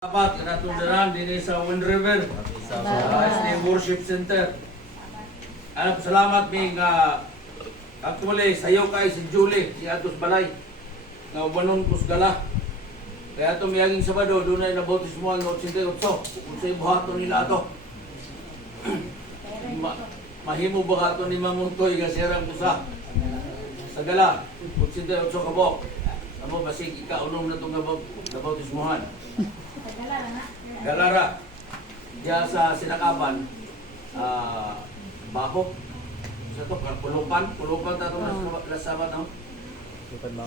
Apat, kanatungdanan din sa Wind River, sa SD Worship Center. Salamat mi nga actually sayo kay si Julie, si Atos Balay, nga ubanon kusgala. Kaya ito miyaging Sabado, doon ay nabautismo ang 88, kung sa ibuhato nila ito. Mahimo ba ito ni Mamuntoy nga sirang kusa? Sa gala, 88 kabok. Amo basig ikaunom na itong nabautismohan. Galara. Diya sa Sinakapan, Baho. Sa ito, Pulupan na ito last Sabat. No?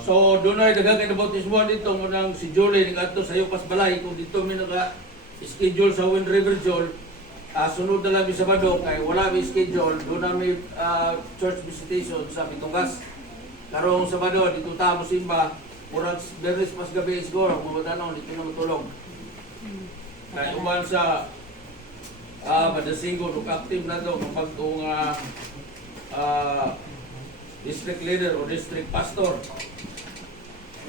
So, doon ay dagang kinabautismo dito. Munang si Julie, nag-ato sa Yupas Balay. Kung dito may naka-schedule sa Wind River Joel, sunod na lang yung Sabado, kaya wala may schedule. Doon na may church visitation sa Pitungas. Karong Sabado, dito tamo simba. Murag beres pas gabi siguro, mamadanaw, dito na matulog. Kaya uman sa Madasigo, active na ito kapag itong district leader o district pastor.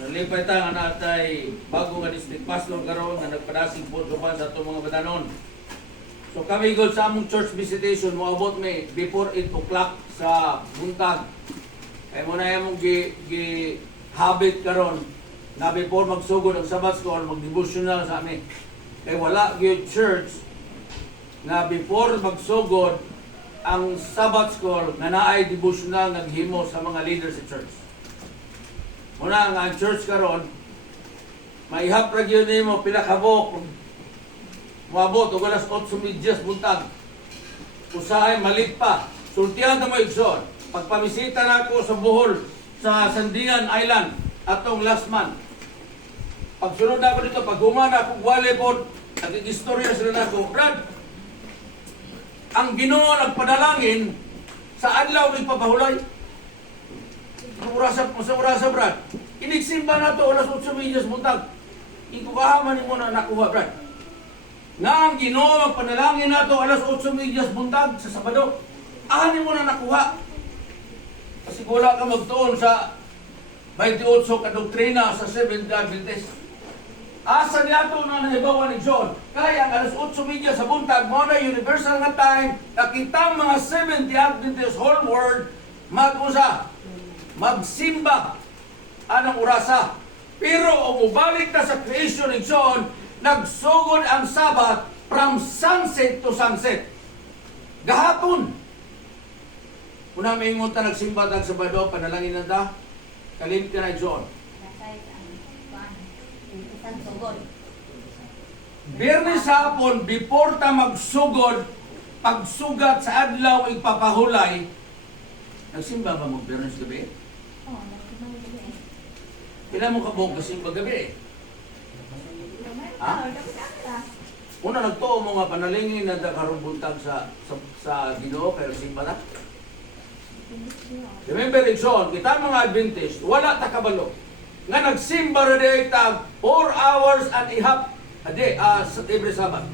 Nalipay tayo nga natay bago nga district pastor karon nga nagpadasig po sa itong mga batanon. So kami gol sa among church visitation, moabot may before 8 o'clock sa buntag. Kaya muna yung habit karon na before magsugod ang Sabbath school, mag-devotional sa amin. Kaya wala yung church na before magsugod ang Sabbath school na naay devotional naghimo sa mga leaders sa church. Muna nga ang church karon maihap ra gyud nimo pila ka buok. Moabot og alas 8:30 buntag. Usahay malit pa. Sultihan ta mo igsoon. Pagpabisita nako sa Bohol, sa Sandigan Island atong last month. Pagsunod na ako dito, pag humana akong wali po, nag-istorya sila na ako, Brad, ang Ginoo nagpadalangin sa adlaw ng papahulay. Sa urasa, Brad. Inigsimba na ito, alas 8:30 buntag. Ikukahaman mo na nakuha, Brad. Na ang Ginoo magpadalangin na ito, alas 8:30 buntag sa Sabado. Ahanin mo na nakuha. Kasi wala ka magtuon sa 28 kadoktrina sa Seventh-day Adventist. Asa niya ito na naibawa ni John? Kaya ang alas 8:30 sa buntag, mo na universal nga time, nakita mga Seventh-day Adventist whole world, magsimba, anong orasa. Pero umubalik na sa creation ni John, nagsugod ang Sabat from sunset to sunset. Gahapon. Una may ingon ta nagsimba tag Sabado, panalangin na ta. Kalim ka na John. Biyernes hapon, before ta magsugod, pagsugat sa adlaw ipapahulay, nagsimba ba mo Biyernes gabi? Oo, nagsimba gabi. Kailan mo kabog kasimba gabi? Ha? Una nagtuo mo nga panalingin na karong buntag sa Ginoo kay simba ta. Remember Igsoon, kita mga Adventist, wala ta kabalo. Nga nagsimba ra day tag 4 hours and a half a day sa every Sabbath.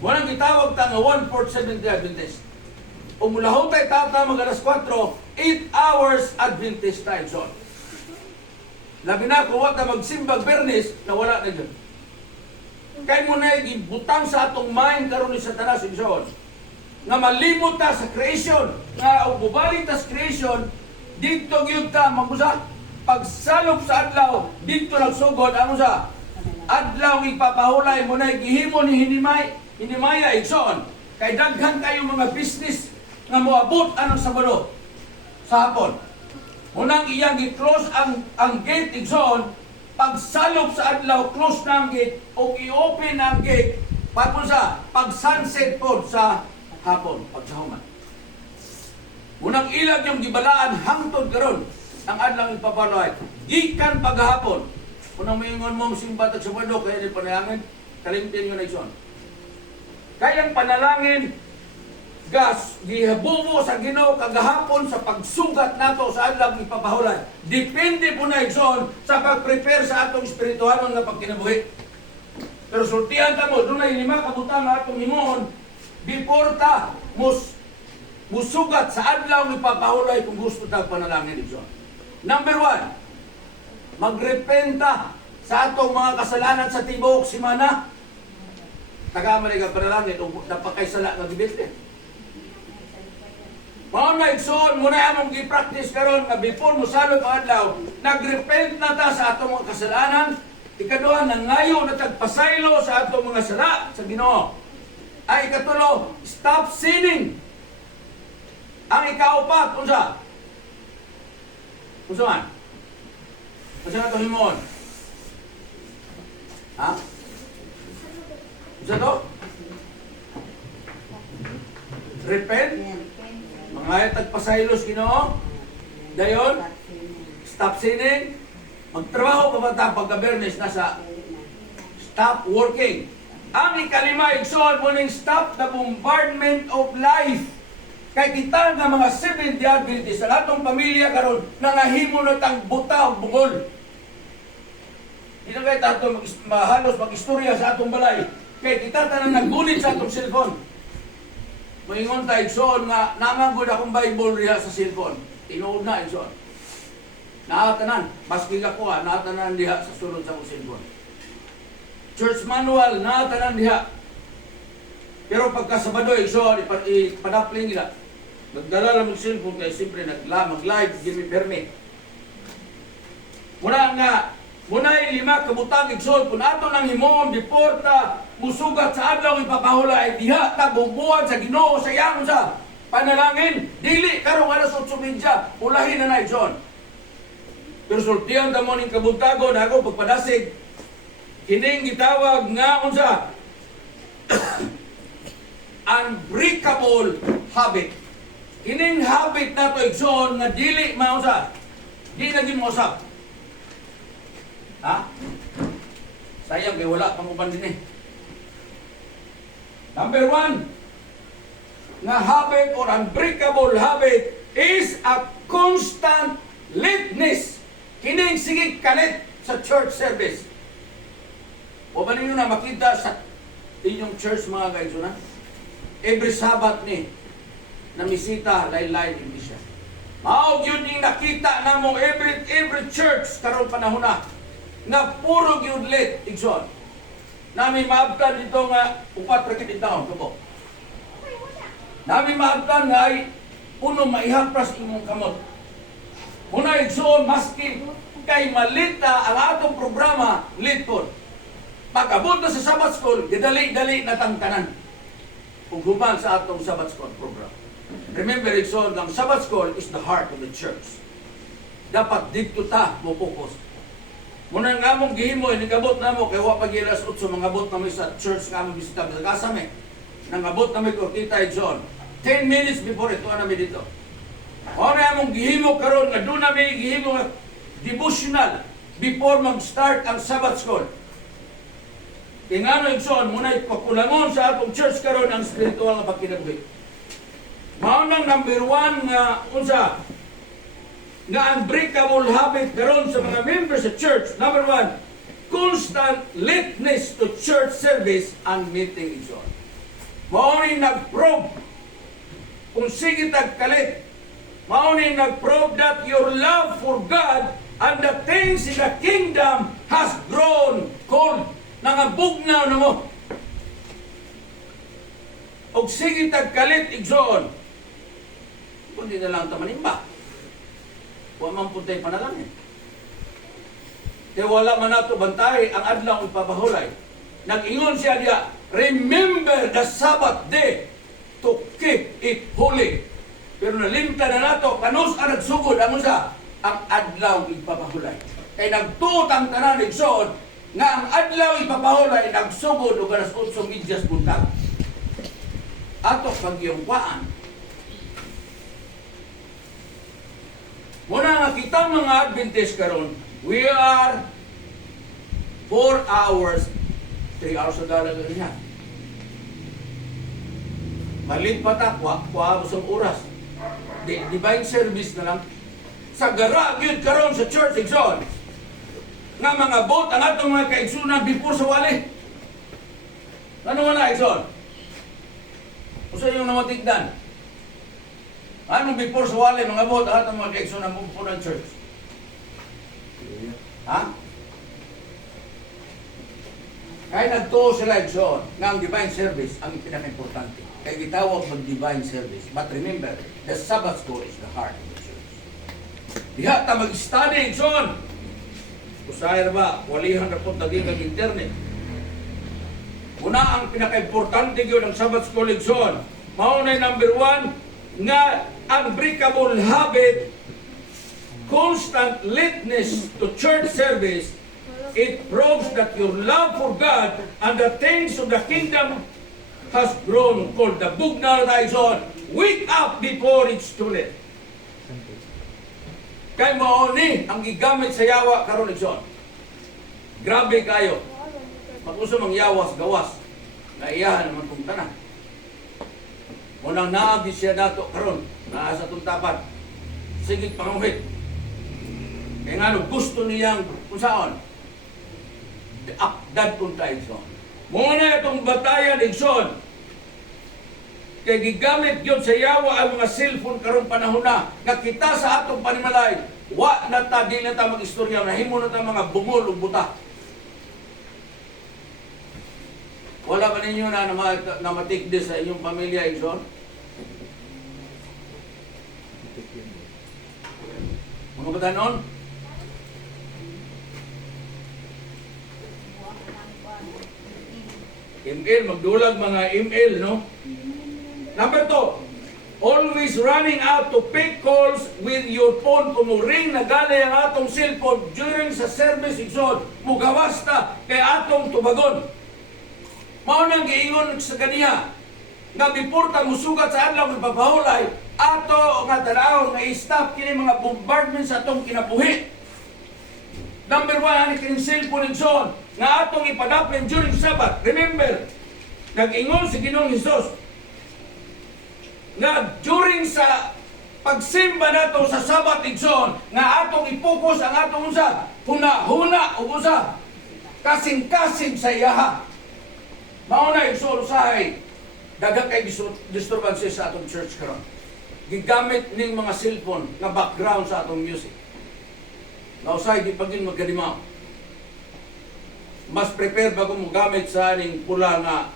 Walang gitawag ta nga 1/4 Seventh-day Adventist. Umulahon tay tata mga alas 4, 8 hours Adventist time zone. Labi na kung wata magsimbag Bernes na wala na dyan. Kaya mo na ibutang sa atong mind karon ni Satanas Igsoon. Nga malimot ta sa creation, nga ubalik ta sa creation, dito gyud ta magusa. Pagsalop sa adlaw, dito nagsugod ano sa adlaw ipapahulay mo na gihimo ni Hinimaya Igsoon. Kay daghan kayo mga business nga moabot anong Sabado sa hapon. Munang iyang i-close ang gate Igsoon, pagsalop sa adlaw, close na ang gate o i-open ang gate pag sunset po sa hapon, pagsahuman. Unang ilag yung gibalaan hangtod karon ang adlaw ipapalay. Gikan paghapon. Unang maingon mo simba tag Sabado kaya ni panalangin, kalimtin yo na Igsoon. Kayang panalangin gas gihabubo sa Ginoo kagahapon sa pagsugat nato sa adlaw ipapahulay. Depende po na Igsoon sa pag-prepare sa atong espirituhanon nga pagkinabuhi. Pero sultihan ta mo dunay 5 kabutang nga atong himuon before ta musugat sa adlaw ni papahulay kung gusto ta panalangin Igsoon. Number 1, magrepenta sa atong mga kasalanan sa tibuok simana. Tagamali ka panalangin o napakaysala nga gibit. Mao na igsoon mo na among gi-practice karon nga before mo salud ang adlaw, nagrepent na ta sa atong mga kasalanan. Ikaduha, nangayo na tagpasaylo sa atong mga sala sa Ginoo. Ay ikatulo, stop sinning. Ang ikaapat, unsa? Unsa man? Unsa na ito himon? Ha? Unsa to? Repent? Mga tagpasaylos Ginoo. Dayon, stop sinning. Magtrabaho pa ba ta pagka-Bernes nasa stop working. Ang ikalima, igsoon mo ning stop the bombardment of life. Kay kita nga mga Seventh-day Adventist sa atong pamilya karon nangahimo na tang buta og bungol. Di na kay tato mahalos mag-istorya sa atong balay. Kay kita tanan naggunit sa atong cellphone. Moingon ta igsoon nga nangagod akong Bible riha sa cellphone. Tinuod na igsoon. Naatanan, maski ako naatanan diha sa sulod sa akong cellphone. Church manual, naatanan diha. Pero pagka Sabado, igsoon, ipadapling nila. Nagdala lang ng cellphone kaya siyempre mag-live, gimi permit. Muna 5 kabutang igsoon, kung ato nang himoon, deporta, musugat sa adlaw, ipapahula ay diha, tabubuan sa Ginoo, sa iyang sa panalangin. Dili, karong alas 8:30, ulahin na igsoon. Pero sultihan ta mo ning kabuntagon ako pagpadasig kining gitawag nga unsa unbreakable habit. Kining habit nato igsoon nga dili mausap. Di na gid mausap. Ha? Sayang kay wala pang uban din eh. Number 1 nga habit or unbreakable habit is a constant lateness. Kining sige kalit sa church service. O ba ninyo na makita sa inyong church mga kaigsunan? Every Sabbath ni na misita laylay din siya. Mao gyud ning nakita namo every church karon panahon na nga puro gyud late igsoon. Nami maabtan dito nga upat ra kid taon tubo. Nami maabtan nga ay puno maihapras imong kamot. Muna igsoon maski kay malita ang atong programa litpon. Pag-abot na sa Sabbath School, didali-dali na tangkanan. Kung human sa atong Sabbath School program. Remember igsoon, ang Sabbath School is the heart of the church. Dapat dito ta mo focus. Muna nga mong gihimo, inigabot na mo, kaya wapag ilas 8, mangabot na mo sa church nga mo bisita. Kasame, nangabot na mo kortita igsoon. 10 minutes before ito na mi dito. Ora among gihimo karon nga doon na may gihimo devotional before mag-start ang Sabbath School. Ingano igsoon muna ipakulangon sa atong church karon ang spiritual nga pagkinabuhi. Mao nang number 1 nga unsa nga unbreakable habit karon sa mga members sa church. Number 1, constant lateness to church service and meeting igsoon. Mao ni nag-probe kung sige tag kalit. Mao ni nag-prove that your love for God and the things in the kingdom has grown cold. Nangabugnaw na mo. Og sige tagkalit igsoon. Kundi na lang tamanimba. Wa man puntay panalangin. Kaya wala man nato bantay ang adlaw ipabahulay. Nag-ingon siya diya, remember the Sabbath day to keep it holy. Pero nalimta na nato, kanus ang nagsugod ang usa, ang adlaw ipapahulay. Kay nagtuot ang tanan igsoon nga ang adlaw ipapahulay nagsugod og alas 8:30 buntag. Ato pagyungkwaan. Muna nga kita mga Adventist karon, we are 4 hours, 3 hours sa dalaga niya. Malit pa ta, kuha sa oras. Divine service na lang. Sa gara, yun karon sa church, igsoon. Nga mga bot, ang atong mga kaigsunan before sa wali. Ano nga na, igsoon? O sa inyong namatigdan? Anong before sa wali, mga bot, ang atong mga kaigsunan before ng church? Ha? Kaya nagtuo sila igsoon nga ang divine service ang pinaka-importante. Kaya gitawag mag divine service. But remember, the Sabbath school is the heart of the church. Diha ta mag-study igsoon. Usay ba, walihan na po taging ang internet. Una ang pinaka-importante yun ng Sabbath school igsoon. Maunay number 1, nga unbreakable habit, constant lateness to church service. It proves that your love for God and the things of the kingdom has grown cold. The book na tayo on, wake up before it's too late. Kay mauni ang gigamit sa yawa karon igsoon. Grabe kayo. Mag-usa mang yawas gawas. Naiyahan naman kung tanan. Munang naagi siya dato karon naa sa tuntapan. Sige panguhit. Kaya nga gusto niyang kung saan akdad kung tayo igsoon. Muna itong batayan igsoon. Kaya gigamit yun sa yawa ang mga cellphone karong panahon na nga kita sa atong panimalay wa na ta, di na ta mag-istorya, nahimo na ta mga bungol o buta. Wala ba ninyo na matikdi sa inyong pamilya igsoon? Mga batanon? Email, magdulag mga email, no? Number 2, always running out to pick calls with your phone. Kung ring na gali ang atong cellphone during sa service igsoon, mugawas ta kay atong tubagon. Mao nang giingon sa kaniya nga before ta musugat sa adlaw magpapahulay ato nga tanaw nga i-stop kini mga bombardment sa atong kinabuhi. Number 1, ani kining cellphone igsoon nga atong ipadapin during Sabbath. Remember, nag-ingon si Ginoong Hesus nga during sa pagsimba nato sa Sabbath igsoon nga atong ipokus ang atong unsa huna-huna o usa kasing-kasing sa iyaha. Mao na igsoon usahay daghang kay disturbance sa atong church karon. Gigamit ning mga cellphone nga background sa atong music. Nausay di pagin magkadimaw. Mas prepare bago mo gamit sa aning pula nga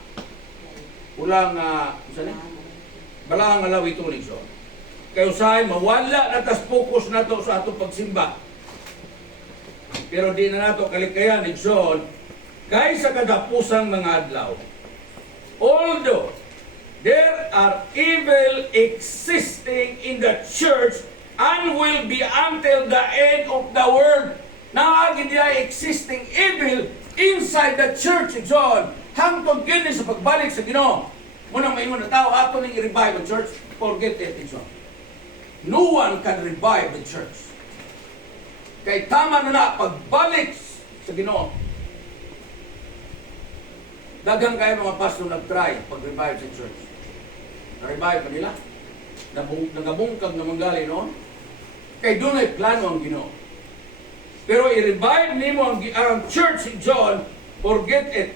saan balang nga lawi tulig so. Kay usahay mawala na tas focus nato sa atong pagsimba. Pero di na nato kalikayan igsoon kay sa kadapusang mga adlaw. Although there are evil existing in the church and will be until the end of the world. Naagi diya existing evil inside the church igsoon. Hangtod gini sa pagbalik sa Ginoo. Munang maingon na tao ato ning i-revive the church, forget it igsoon. No one can revive the church. Kay tama na pagbalik sa Ginoo. Daghang kayo mga pastor nag-try pag-revive sa church. Na-revive pa nila. Nagabungkag na manggali noon. Kay doon ay plano ang Ginoo. Pero i-revive nimo ang church igsoon, forget it.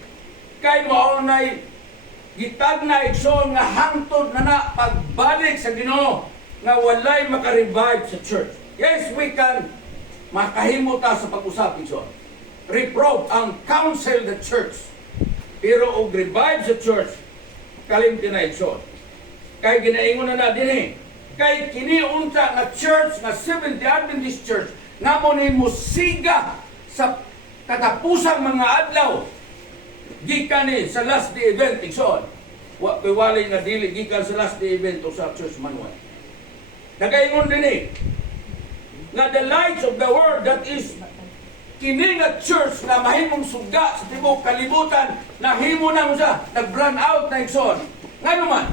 Kay mao nay gitag na igsoon nga hangtod na pagbalik sa Ginoo nga walay maka-revive sa church. Yes, we can makahimo ta sa pag-usap igsoon. Reprove ang counsel the church. Pero og revive sa church, kalimti na igsoon. Kay ginaingon na dinhi. Kay kini unta nga church nga Seventh-day Adventist Church nga mo ni musiga sa katapusang mga adlaw gikan ni sa last day event igsoon. Wa kay wali nga dili gikan sa last day event o sa church manual. Nagaingon dinhi nga the lights of the world that is kini nga church na mahimong suga sa tibuok kalibutan nahimo na usa nag-run out na igsoon. Ngano man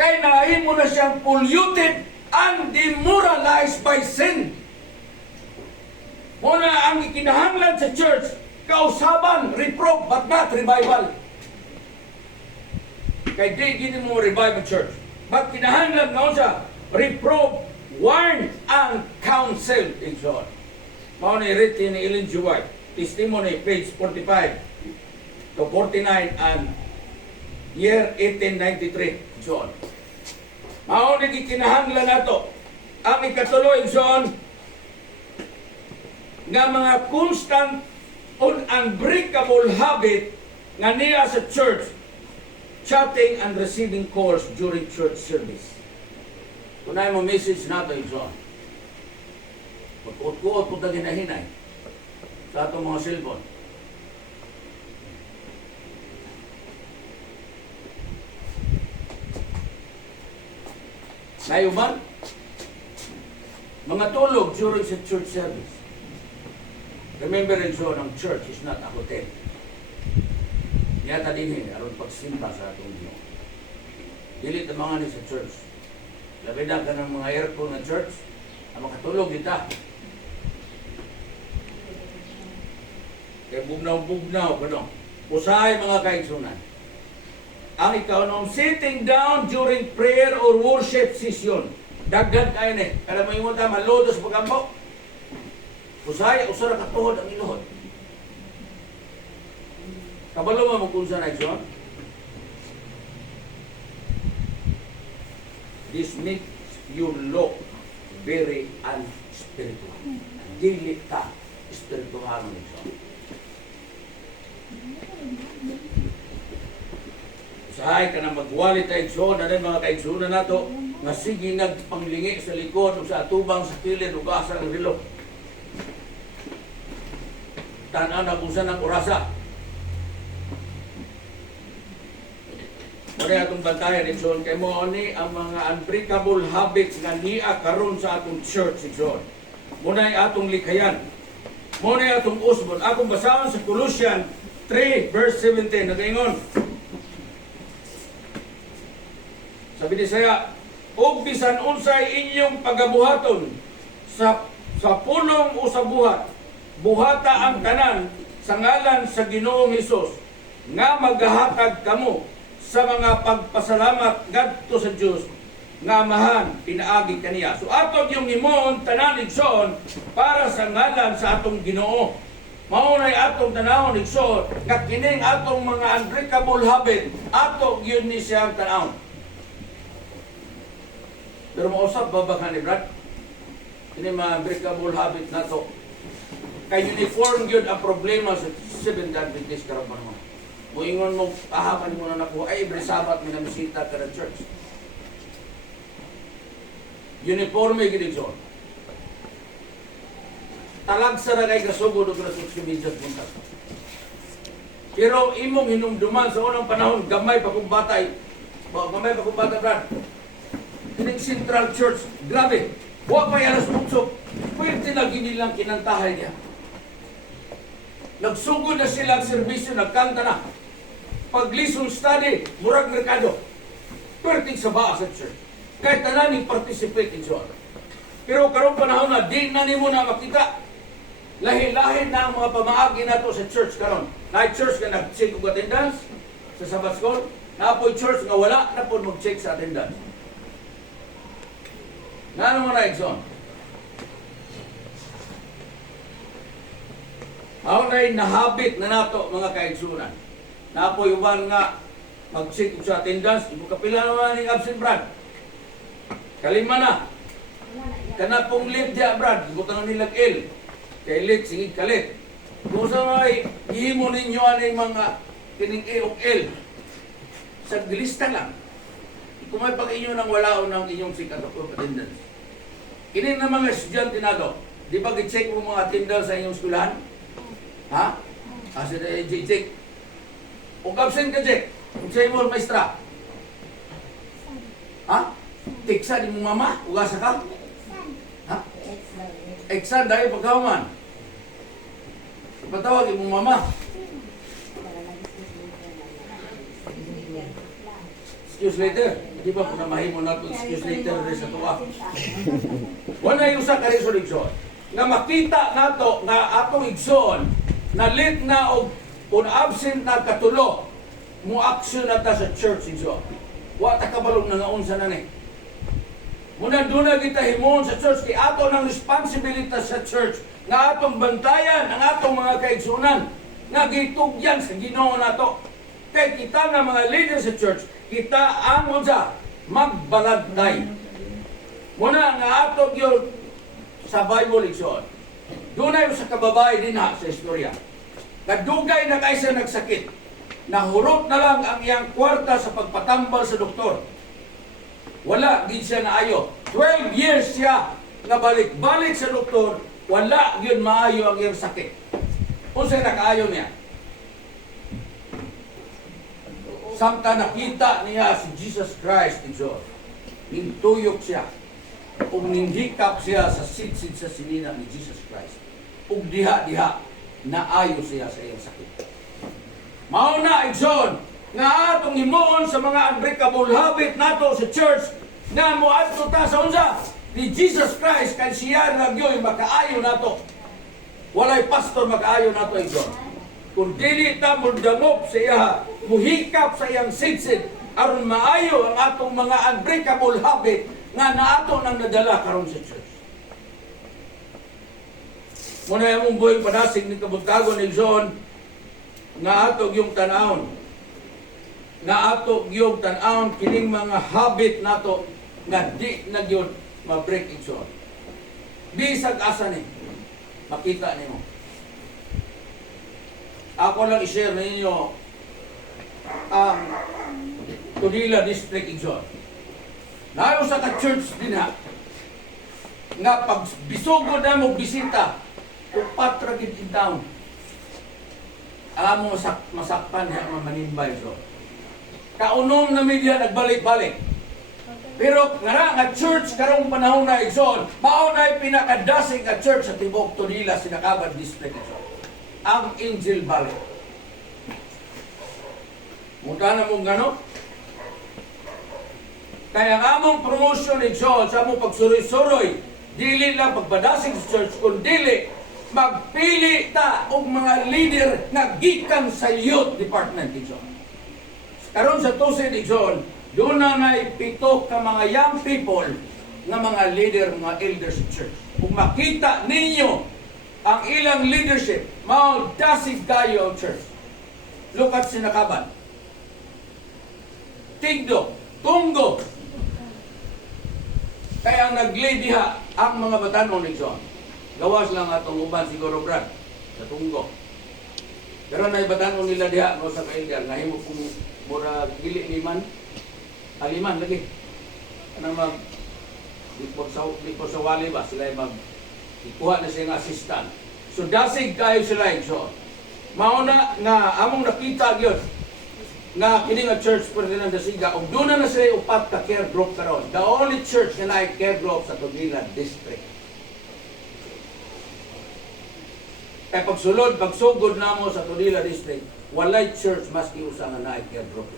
kay nahimo na siyang polluted and demoralized by sin. Muna ang ikinahanglan sa church, kausaban, reprove, but not revival. Kay di gini mo revive ang church. But kinahanglan nga siya, reprove, warn, and counsel. Igsoon. Mao ni written ni Ellen G. White, testimony, page 45 to 49 and year 1893. Igsoon. Mao ni gikinahanglan nato ang ikatulo igsoon nga mga constant unbreakable habit nga niya sa church, chatting and receiving calls during church service. Kunay mo message nato Igsoon. Pag-uot-uot po na hinahinay sa atong mga cellphone. Nayuman, mga tulog during sa church service. Remember Igsoon, ang church is not a hotel. Yata din aron pagsimba sa atong Ginoo. Dili ta mga ni sa church. Labi na ka ng mga aircon na church, ang makatulog kita. Kaya bugnaw-bugnaw, kano? Usahay mga kaigsunan. Ang ikaw nung sitting down during prayer or worship session, dagdag kayo ni. Kada mo yung mga malodos pagkampo. Usahay, usara katuhod ang inuhod. Kabalo mo kung saan Igsoon? This makes you look very unspiritual. Dili ka spiritual ng Igsoon. Usahay ka na magwalit na Igsoon, na mga kaigsunan nato, nga sige nagpanglingi sa likod o sa atubang sa kilid o gasa ng rilo. Tanaw na kung saan ang orasa. Muna atong bantayan, Igsoon, kay mo ni ang mga unbreakable habits nga niya karon sa atong church, Igsoon. Muna atong likayan. Muna atong usbon. Akong basahan sa Colossians 3 verse 17, nagaingon. Sabi ni saya, "Og bisan unsay inyong pagabuhaton sa pulong o sa buhat, buhata ang tanan sa ngalan sa Ginoong Hesus, nga maghahatag kamo sa mga pagpasalamat ngadto sa Dios nga amahan pinaagi kaniya." So atong yung imong tanan Igsoon para sa ngalan sa atong Ginoo. Maunay atong tanawon Igsoon nga kining atong mga unbreakable habit ato gyud ni siyang tanawon. Pero mausap babakan ni Brad. Ini mga unbreakable habit nato. Kay uniform gyud ang problema sa Seventh Adventist karon mo. Muingon mo, ahaman mo na nakuha, ay every Sabbath may namisita ka ng church. Uniforme Igsoon. Talag sa na kay kasugod o social media punta. Pero imong hinumduman sa unang panahon, gamay pa kung batay. Gamay pa kung bata, Brad. Kining Central Church, grabe. Huwag pa yan suksok. Pwede na ginilang kinantahay niya. Nagsugod na sila ang serbisyo, nagkanta na. Pag-listen study, murag merkado. Pwede sa baa sa church. Kahit tananing participate in so. Pero karong panahon na, di na nimo na makita. Lahi-lahi na ang mga pamaagi nato sa church karon. Na church nga nag-check og attendance sa Sabbath school, na po church nga wala na po mag-check sa attendance. Nga naman na Igsoon. Ako na'y nahabit na nato mga kaigsunan. Na po yung nga mag-check sa attendance, ibu kapila naman yung absent Brad. Kalima na. Kana pong late diya Brad, ibutang nilag L. Kay late, sige kalit. Kung sa may ihimo ninyo ang mga kining A o L, sa lista lang. Kung may pag-inyo nang wala o ng inyong sikat o attendance. Kini na mga estudyante nato, di ba i-check mo mga attendance sa inyong skulahan? Ha? Kasi na i-check. Kung absent ka, check. Kung sa'yo mo, maestra. Ha? Tiksa di mo mama? Ugasa ka? Ha? Eksan dahil pagkawaman. Patawag mo mama. Excuse later. Di ba kung namahimo na ito, excuse later rin sa tuwa. Wala yung sa karisol Igsoon. Nga makita nato nga atong Igsoon na late na o kung absent na katulo, mo action na ta sa church Igsoon. Wata kabalong na ngaunsa na ni. Muna doon na kita himon sa church, kay ato ng responsibilitas sa church, nga atong bantayan ang atong mga kaigsunan, nga gitugyan sa Ginoo nato. Kay kita nga mga leaders sa church, kita ang unsa magbalagday. Muna nga ato gyud sa Bible Igsoon. Doon na sa kababay din ha sa istorya. Kadugay na kaysa nagsakit. Nahurot na lang ang iyang kwarta sa pagpatambal sa doktor. Wala gid siya naayo. 12 years siya nga balik-balik sa doktor, wala gyud maayo ang iyang sakit. Unsay nakaayo niya? Samtang nakita niya si Jesus Christ, Igsoon, nintuyok siya, ug ninghikap siya sa sidsid sa sinina ni Jesus Christ. Ug diha-diha, naayo siya sa iyang sakit. Mao na, Igsoon, nga atong himuon sa mga unbreakable habit nato sa church, nga moadto ta sa unsa? Ni Jesus Christ, kay siya nagyoy makaayo nato. Walay pastor makaayo nato, Igsoon. Kung dili ta mudangop sa iya, muhikap sa iyang sidsid, aron maayo ang atong mga unbreakable habit nga naato nang nadala karon sa church. Muna yung buhay panasig ni kabuntagon ni John, nga ato yung tanawon. Nga ato yung tanawon, kining mga habit nato, nga di na yun ma-break it John. Bisag asa ni, makita ni mo. Ako lang i-share ninyo ang Tudila District Igsoon. Nayo sa ka-church din ha, nga pag bisugo na mo bisita, upatra gid in town. Alam mo masakpan niya ang manimbay so. Kaunom na media nagbalik-balik. Pero nga church karong panahon na Igsoon, mao na pinakadasig nga church sa Tibok Tudila Sinakaban District Igsoon. Ang Angel Valley. Muna na mong gano'n? Kaya ang among promotion ni John sa among pagsuroy-suroy, dili lang pagbadasig sa church, kung dili, magpili ta og mga leader na gikan sa youth department ni John. Karon sa tusin ni John, doon na naipito ka mga young people na mga leader, mga elders sa church. Kung makita ninyo ang ilang leadership, maudasig kayo ang church. Look at Sinakaban. Tigdo, Tunggo. Kaya ang nag-lead diha ang mga batanon ni John. Gawas lang atong uban siguro Brad sa Tunggo. Pero na batanon nila diha no sa kailyan nga himo kung mura gili liman, aliman lagi. Anang mag di po sa wali ba sila mag ikuha na siya ng assistant. So dasig kayo sila so. Mauna nga among nakita gyud nga kini nga church Ferdinand Dasiga ug doon na sila upat ka care group karon. The only church nga naay care group sa Tudila District. Kay pagsulod, pagsugod namo sa Tudila District, walay church maski usa nga naay care group.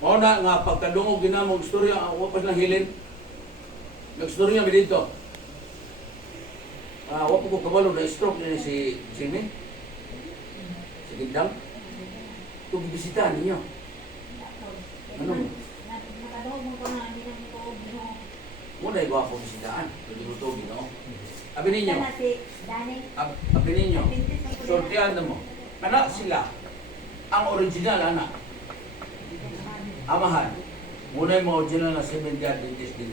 O na nga pagkadungog ginamong istorya, wapas lang hilin. Nag-istorya mi dito. Wapo ko kabalo na stroke ni si Jimmy. Si Gindang. Ito bibisita ninyo. Ano? Muna yung wapo bisitaan. Pwede mo ito, no? Abi ninyo. Abi ninyo. Sortihan na mo. Anak sila. Ang original anak. Amahan, muna yung mga original na Seventh-day Adventist din.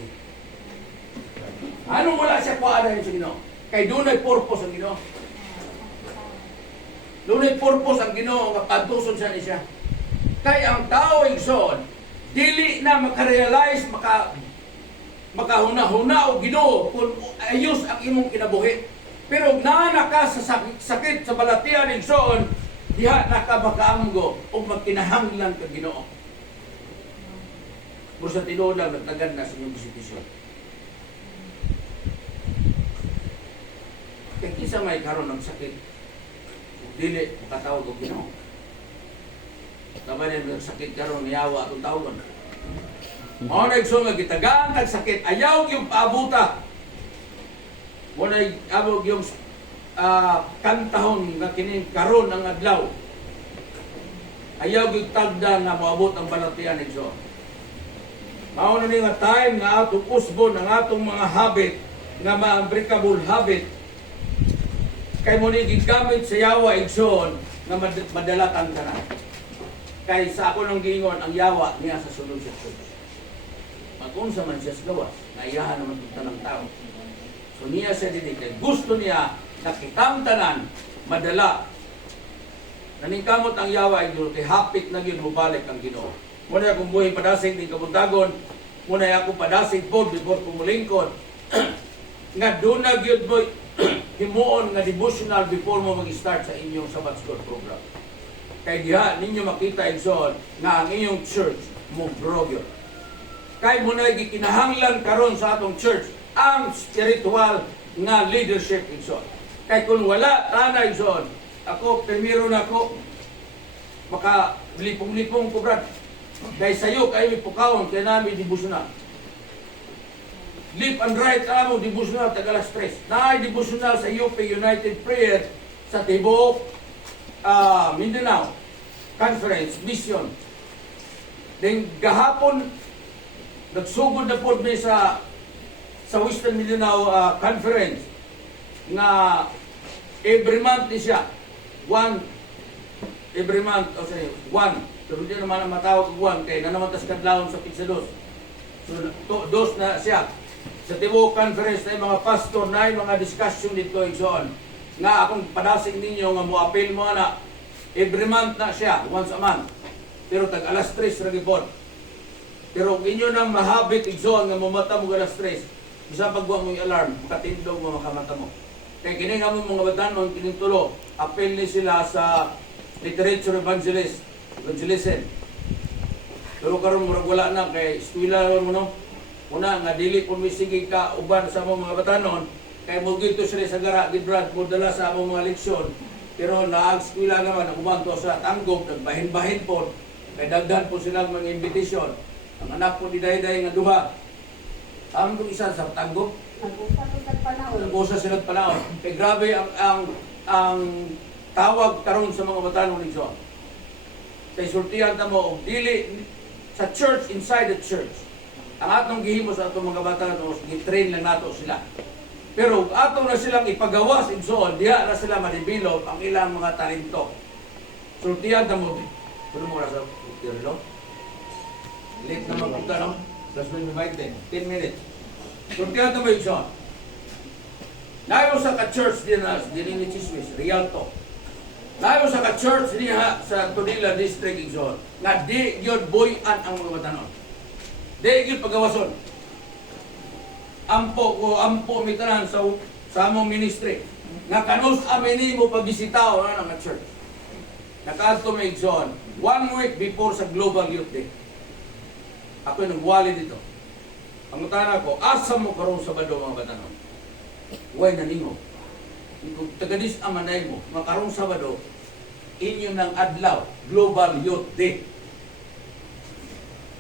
Anong wala siya kuhaan sa Ginoo? Kay doon ay purpose ang Ginoo. Doon ay purpose ang Ginoo nga pagtuson siya ni siya. Kay ang tao Igsoon, dili na makarealize, makahuna-huna o Ginoo kung ayos ang imong kinabuhi. Pero naana ka sa sakit sa balatian Igsoon, diha na ka makaamgo o magkinahanglan ka Ginoo. Pero sa tinuod lang, nagtagan na sa inyong bisitisyon. Kaya kisa may karon ng sakit, dili, makatawag o Ginoo. Naman yung sakit karon, niyawa atong tawagon. Mao na igsoon nga gitagaan kag sakit, ayaw yung paabuta. Muna abog yung kantahon nga kini karon ang adlaw. Ayaw yung tagda na moabot ang balatian igsoon. Mao na ni nga time nga atong usbon ang atong mga habit nga ma-unbreakable habit kay mo ni gigamit sa yawa igsoon nga madalatan ka na. Kay sa ako nang giingon ang yawa niya sa sulod sa church. Mag-unsa man siya sa gawas, naiyahan naman ito ng tao. So niya siya din kay gusto niya nakitang tanan madala naningkamot ang yawa idol kay hapit na gyud mobalik ang Ginoo. Muna akong buhay padasig ni kabuntagon, muna ako padasig pod before ko mulingkod. Nga doon na gyud mo himuon nga devotional before mo mag-start sa inyong Sabbath School program. Kay diha ninyo makita igsoon nga ang inyong church mo grow gyud. Kay muna gikinahanglan karon sa atong church ang spiritual nga leadership igsoon. Kay kung wala tanay igsoon, ako primero na ako maka lipong-lipong ko brad. Kay sayo kay pukawon kay nami devotional. Left and right amo devotional tagalas stress. Naay devotional sa UP United Prayer sa Tibok Mindanao Conference Mission. Then gahapon nagsugod na pod mi sa Western Mindanao Conference nga every month ni siya. Every month, one. Pero hindi naman ang matawag one kay nanamantas kadlawon sa Pizzados. So, dos na siya. Sa Tibok Conference na yung mga pastor na yung mga discussion dito igsoon. Nga akong padasig ninyo nga mo-appeal mo na every month na siya, once a month. Pero tag alas 3 ragipod. Pero kung inyo nang mahabit igsoon nga mamata mo alas 3, isa pagbuwa mo yung alarm, makatindog mo makamata mo. Kaya kini nga mo mga batanon, kinintulo, appeal ni sila sa literature evangelism. Pero karon murag wala na kay eskwela mo no. Una nga dili pun misigi ka uban sa among mga batanon kay mo gito sila sa gara gibrad mo dala sa among mga leksyon. Pero naag-eskwela naman ang ubanto sa tanggop nagbahin-bahin po kay daghan po silang mga invitation. Ang anak po ni Dayday nga duha. Ang isa sa tanggop nag-usa sila panahon. Kay grabe ang tawag karon sa mga batanon ni John. Kay sultihan ta mo dili sa church inside the church. Ang atong gihimo sa atong mga batanon gi-train lang nato sila. Pero atong na silang ipagawas igsoon diha na sila ma-develop ang ilang mga talento. Sultihan ta mo. Pero mo ra sa tirlo. Late na magpunta no. Plus 10 minutes. Sultihan ta mo igsoon. Nayo sa ka-church din ni Chismis, Rialto. Nayo sa ka-church diha sa Tudela District igsoon. Nga di gyud buy-an ang mga batanon. Di gyud pagawason. Ampo mitanan sa among ministry. Nga kanus amini mo pagbisitaw na nga church. Nakaadto may igsoon 1 week before sa Global Youth Day. Ako nagwali dito. Ang utana ko, asa mo karon Sabado mga batanon? Way naningo. Kung tagadis amanay mo, makarong Sabado, inyo ng adlaw, Global Youth Day.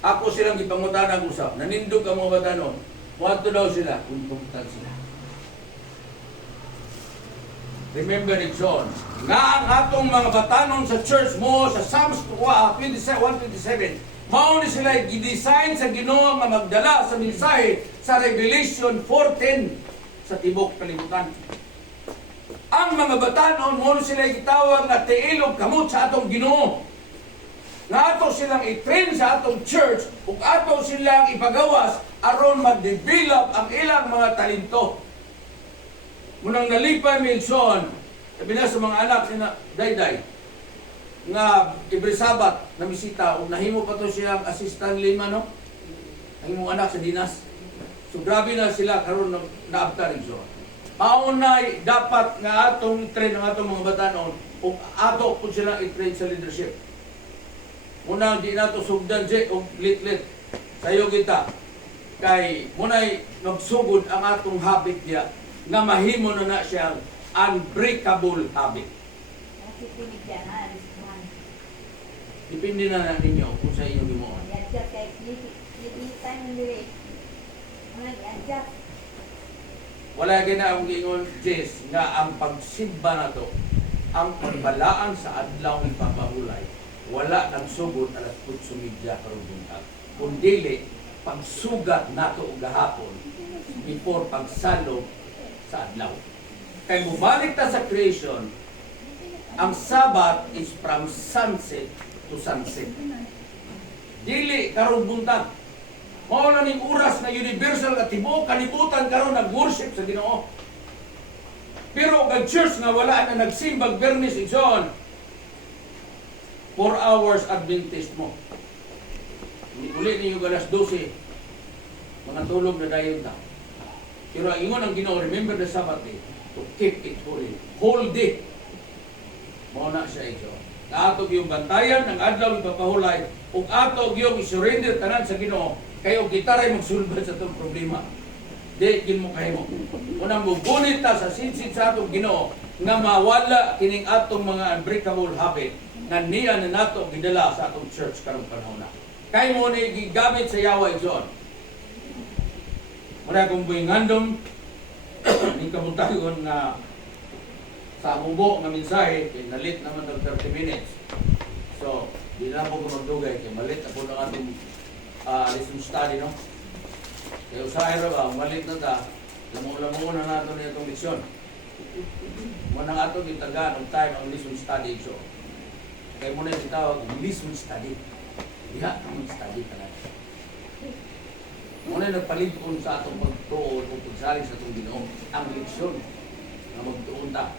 Ako silang ipangutanang usap, nanindog ang mga batanon, wato daw sila, kuntungtag sila. Remember it, John, nga ang atong mga batanon sa church mo, sa Psalms 127, mao ni sila i-design sa Ginoo nga magdala sa mensahe sa Revelation 4:10 sa tibok kalibutan. Ang mga batanon mo sila gitawag nga tiilog kamot sa atong Ginoo. Nga ato silang i-train sa atong church ug ato silang ipagawas aron mag-develop ang ilang mga talento. Munang nalipay mi igsoon, sabi na sa mga anak ni Dayday nga every Sabat na bisita ug nahimo pa to siyang assistant lima no. Ang imong anak sa dinas. So grabe na sila karon naabta igsoon. Paunay dapat nga atong i-train ang atong mga batanon ug ato pud sila i-train sa leadership. Muna di nato sugdan je og lit-lit. Sayo kita kay munay nagsugod ang atong habit niya nga mahimo na siya unbreakable habit. Depende na ninyo kung sa inyong gimuon. Wala gina akong giingon, Jess, nga ang pagsimba na to, ang pagbalaan sa adlaw ng papahulay, wala nagsugod alas 8:30 karong buntag. Kundili, pagsugat nato og gahapon before pagsalog sa adlaw. Kay mubalik ta sa creation, ang Sabat is from sunset to sunset. Dili karong buntag. Mao na ning oras na universal nga tibuok kalibutan karon nag-worship sa Ginoo. Pero kag church nga wala na nagsimbag Bernis igsoon, 4 hours Adventist mo. Uli ninyo galas 12, mga tulog na dayon ta. Pero ang ingon ang Ginoo, remember the Sabbath day, to keep it holy. Whole day. Mao na siya ito. Atog yung bantayan, ang adlaw ipapahulay, ug atog yung isurrender tanan sa Ginoo, kayo gitaray magsulbad sa itong problema. Di kin mo kayo mo. Unang mugunit ta sa sinsit sa atong Ginoo nga mawala kining atong mga unbreakable habit nga niya na nato gidala sa atong church karong panahon na. Kay mo ni gigamit sa Yahweh John. Mura kung buingandom ni kabutagon nga sa hubo nga mensahe kay nalit naman ng 30 minutes. So, di na po ko magdugay kay malit ako ng atong lesson study, no? Kaya usahay ra ba, malit na ta, lamu na nato niya itong leksyon. Manang ato gitagaan ng time ang lesson study. So, kaya muna yung tawag, lesson study. Diha, ang study talaga. Muna nagpaligpon sa atong pagtuon o pagsaling sa atong Ginoo ang leksyon na magtuon ta.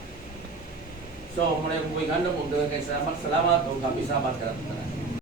So, muna yung buwing ano, magdagan kayo salamat o kami sabat ka na.